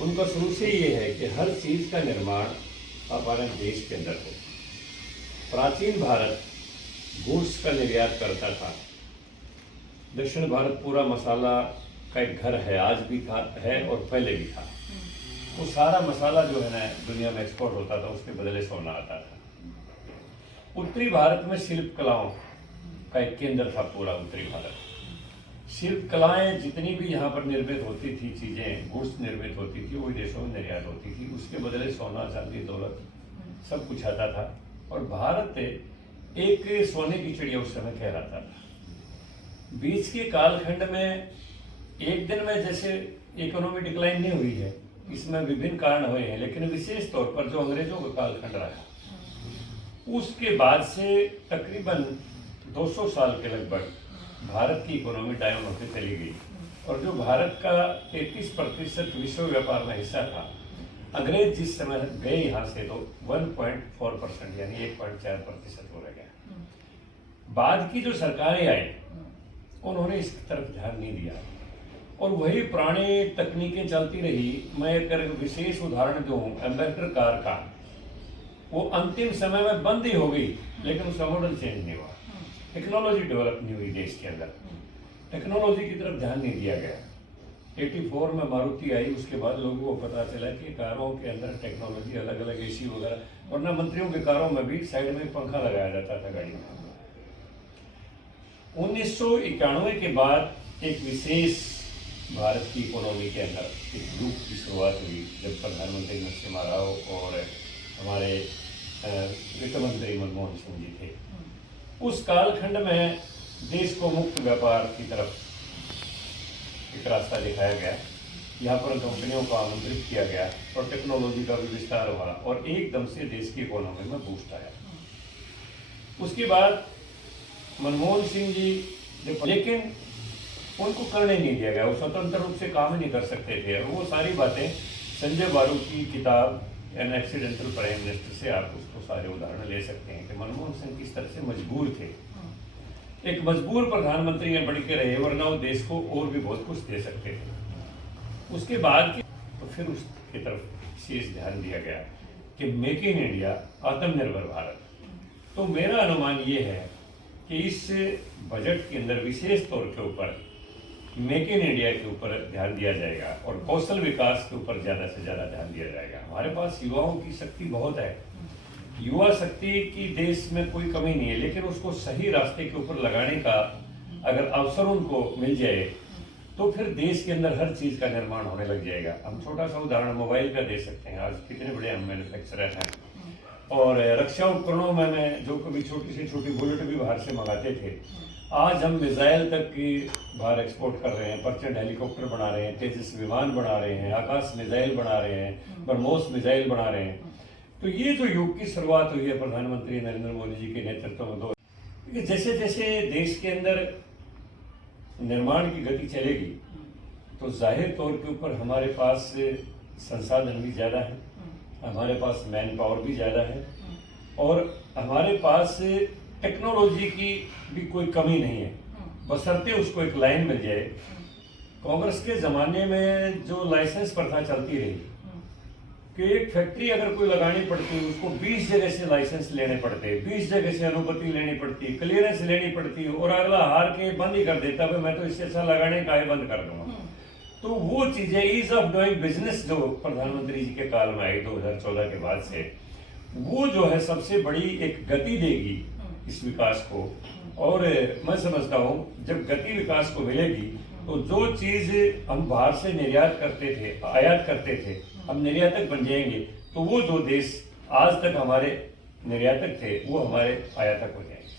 उनका शुरू से ये है कि हर चीज़ का निर्माण हमारे देश के अंदर हो। प्राचीन भारत गुड्स का निर्यात करता था। दक्षिण भारत पूरा मसाला का एक घर है, आज भी था है और पहले भी था। वो सारा मसाला जो है ना दुनिया में एक्सपोर्ट होता था, उसके बदले सोना आता था। उत्तरी भारत में शिल्प कलाओं का एक केंद्र था पूरा उत्तरी भारत। शिल्प कलाएं जितनी भी यहाँ पर निर्मित होती थी, चीजें गुड्स निर्मित होती थी, वही देशों में निर्यात होती थी। उसके बदले सोना चांदी दौलत सब कुछ आता था। और भारत एक सोने की चिड़िया उस समय कहलाता था। बीच के कालखंड में एक दिन में जैसे इकोनॉमी डिक्लाइन नहीं हुई है, इसमें विभिन्न कारण हुए हैं, लेकिन विशेष तौर पर जो अंग्रेजों का कालखंड रहा, उसके बाद से तकरीबन 200 साल के लगभग भारत की इकोनॉमी डाउन होती चली गई। और जो भारत का 33% विश्व व्यापार में हिस्सा था, अंग्रेज जिस समय गए यहाँ से तो 1.4% यानी 1.4% हो गया। बाद की जो सरकारें आई उन्होंने इस तरफ ध्यान नहीं दिया और वही पुरानी तकनीकें चलती रही। मैं एक विशेष उदाहरण दूं, एम्बेसडर कार का, वो अंतिम समय में बंद ही हो गई, लेकिन उसका मॉडल चेंज नहीं हुआ। टेक्नोलॉजी डेवलप नहीं हुई देश के अंदर, टेक्नोलॉजी की तरफ ध्यान नहीं दिया गया। 84 में मारुति आई, उसके बाद लोगों को पता चला कि कारों के अंदर टेक्नोलॉजी अलग अलग एसी वगैरह, वरना मंत्रियों के कारों में भी साइड में पंखा लगाया जाता था गाड़ी में। 1991 के बाद एक विशेष भारत की इकोनॉमी के अंदर एक युग की शुरुआत हुई, जब प्रधानमंत्री नरसिम्हा राव और हमारे वित्त मंत्री मनमोहन सिंह जी थे। उस कालखंड में देश को मुक्त व्यापार की तरफ एक रास्ता दिखाया गया। यहाँ पर कंपनियों को आमंत्रित किया गया और टेक्नोलॉजी का भी विस्तार हुआ और एकदम से देश की इकोनॉमी में बूस्ट आया। उसके बाद मनमोहन सिंह जी, लेकिन उनको करने नहीं दिया गया, वो स्वतंत्र रूप से काम नहीं कर सकते थे। और वो सारी बातें संजय बारू की किताब एन एक्सीडेंटल प्राइम मिनिस्टर से आप उसको सारे उदाहरण ले सकते हैं कि मनमोहन सिंह किस तरह से मजबूर थे। एक मजबूर प्रधानमंत्री ने बढ़ के रहे, वरना वो देश को और भी बहुत कुछ दे सकते थे। उसके बाद तो फिर उसकी तरफ विशेष ध्यान दिया गया कि मेक इन इंडिया, आत्मनिर्भर भारत। तो मेरा अनुमान ये है कि इस बजट के अंदर विशेष तौर के ऊपर मेक इन इंडिया के ऊपर ध्यान दिया जाएगा और कौशल विकास के ऊपर ज़्यादा से ज़्यादा ध्यान दिया जाएगा। हमारे पास युवाओं की शक्ति बहुत है, युवा शक्ति की देश में कोई कमी नहीं है, लेकिन उसको सही रास्ते के ऊपर लगाने का अगर अवसर उनको मिल जाए तो फिर देश के अंदर हर चीज़ का निर्माण होने लग जाएगा। हम छोटा सा उदाहरण मोबाइल का दे सकते हैं। आज कितने बड़े हम मैन्युफैक्चरर हैं और रक्षा उपकरणों में मैं जो कभी छोटी से छोटी बुलेट भी बाहर से मंगाते थे, आज हम मिसाइल तक की बाहर एक्सपोर्ट कर रहे हैं। प्रचंड हेलीकॉप्टर बना रहे हैं, तेजस विमान बना रहे हैं, आकाश मिसाइल बना रहे हैं, ब्रह्मोस मिसाइल बना रहे हैं। तो ये जो युग की शुरुआत हुई है प्रधानमंत्री नरेंद्र मोदी जी के नेतृत्व में, जैसे जैसे देश के अंदर निर्माण की गति चलेगी तो जाहिर तौर के ऊपर हमारे पास संसाधन भी ज़्यादा है, हमारे पास मैन पावर भी ज़्यादा है और हमारे पास टेक्नोलॉजी की भी कोई कमी नहीं है, बशर्ते उसको एक लाइन मिल जाए। कांग्रेस के ज़माने में जो लाइसेंस प्रथा चलती रही कि एक फैक्ट्री अगर कोई लगानी पड़ती, उसको 20 जगह से लाइसेंस लेने पड़ते, 20 जगह से अनुमति लेनी पड़ती, क्लियरेंस लेनी पड़ती और अगला हार के बंद ही कर देता, भाई मैं तो इससे अच्छा लगाने का ही बंद कर दूंगा। तो वो चीजें ईज ऑफ डूइंग बिजनेस जो प्रधानमंत्री जी के काल में आई 2014 के बाद से, वो जो है सबसे बड़ी एक गति देगी इस विकास को। और मैं समझता हूँ जब गति विकास को मिलेगी तो जो चीज हम बाहर से निर्यात करते थे, आयात करते थे, हम निर्यातक बन जाएंगे। तो वो जो देश आज तक हमारे निर्यातक थे वो हमारे आयातक हो जाएंगे।